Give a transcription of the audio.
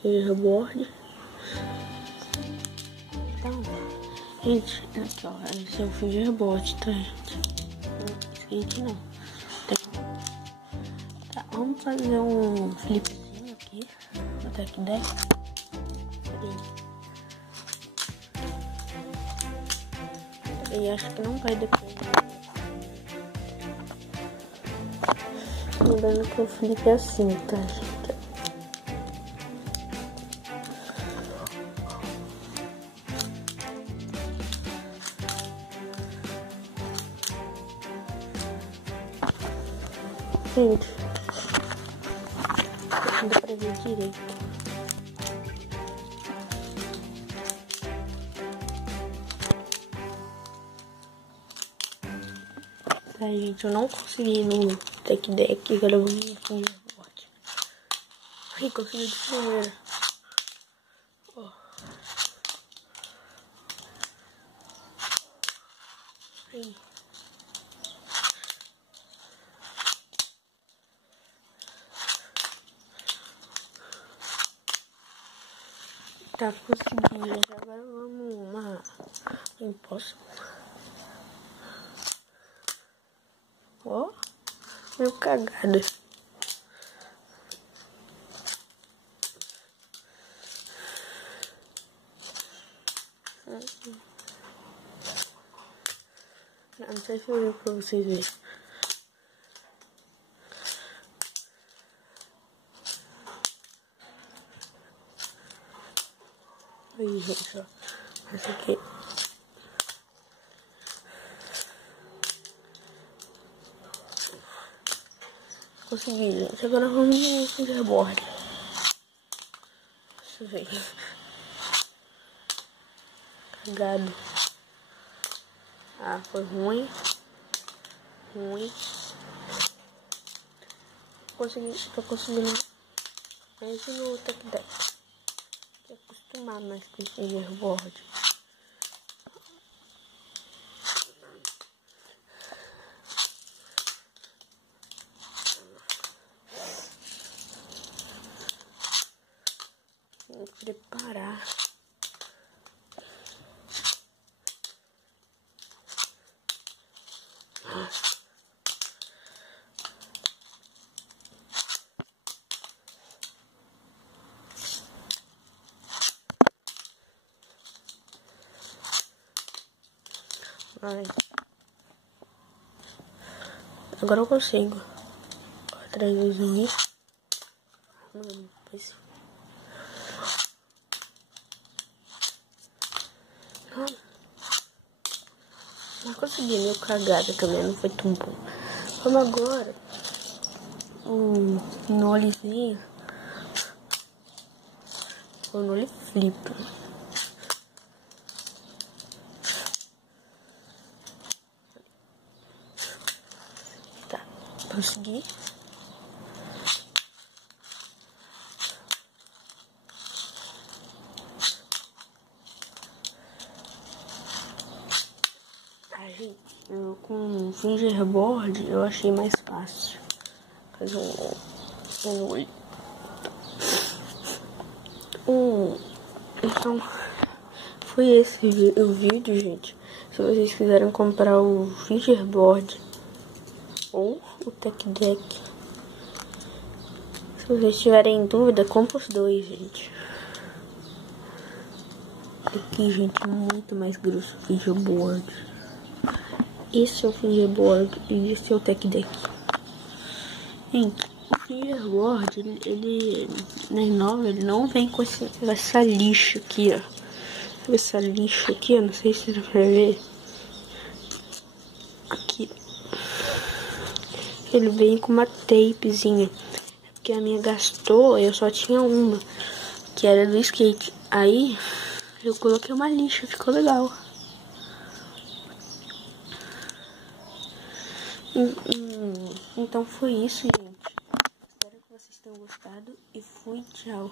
Fingerboard. Então, gente, aqui ó, esse é o fingerboard, tá, gente? Skate não. Tá, vamos fazer um flipzinho aqui no tech deck. E acho que não vai depois. Lembrando que o flip é assim, tá, gente? Gente, não dá pra ver direito. Tá, gente, eu não consegui no tech deck, agora eu vou no fingerboard. Ai, consegui de primeira. Ó. Aí. Tá, consegui. Agora vamos uma imposto. Ó, meio cagada. Não sei se eu ver pra vocês verem. Aí, gente, ó. Essa aqui. Consegui, gente. Agora vamos no fingerboard. Deixa eu ver. Cagado. Ah, foi ruim. Tô conseguindo. Esse no tech deck. Tem que acostumar mais com o fingerboard. Vou preparar. Ai. Agora eu consigo. Atrás do zumbi. Mano, depois. Não consegui, meio cagada também, não foi tão bom. Vamos agora. No olivinho. Ou no olho flip. Tá, consegui. Aí, eu com o fingerboard eu achei mais fácil fazer um olho. Então, foi esse o vídeo, gente. Se vocês quiserem comprar o fingerboard ou o tech deck, se vocês tiverem dúvida, compra os dois, gente. Aqui, gente, muito mais grosso o fingerboard. Esse é o fingerboard e esse é o tech deck. Gente, o fingerboard, ele não vem com essa lixa aqui, ó. Sabe essa lixa aqui, ó? Não sei se dá pra ver. Aqui. Ele vem com uma tapezinha. Porque a minha gastou, eu só tinha uma, que era do skate. Aí, eu coloquei uma lixa, ficou legal. Então foi isso, gente. Espero que vocês tenham gostado e fui, tchau.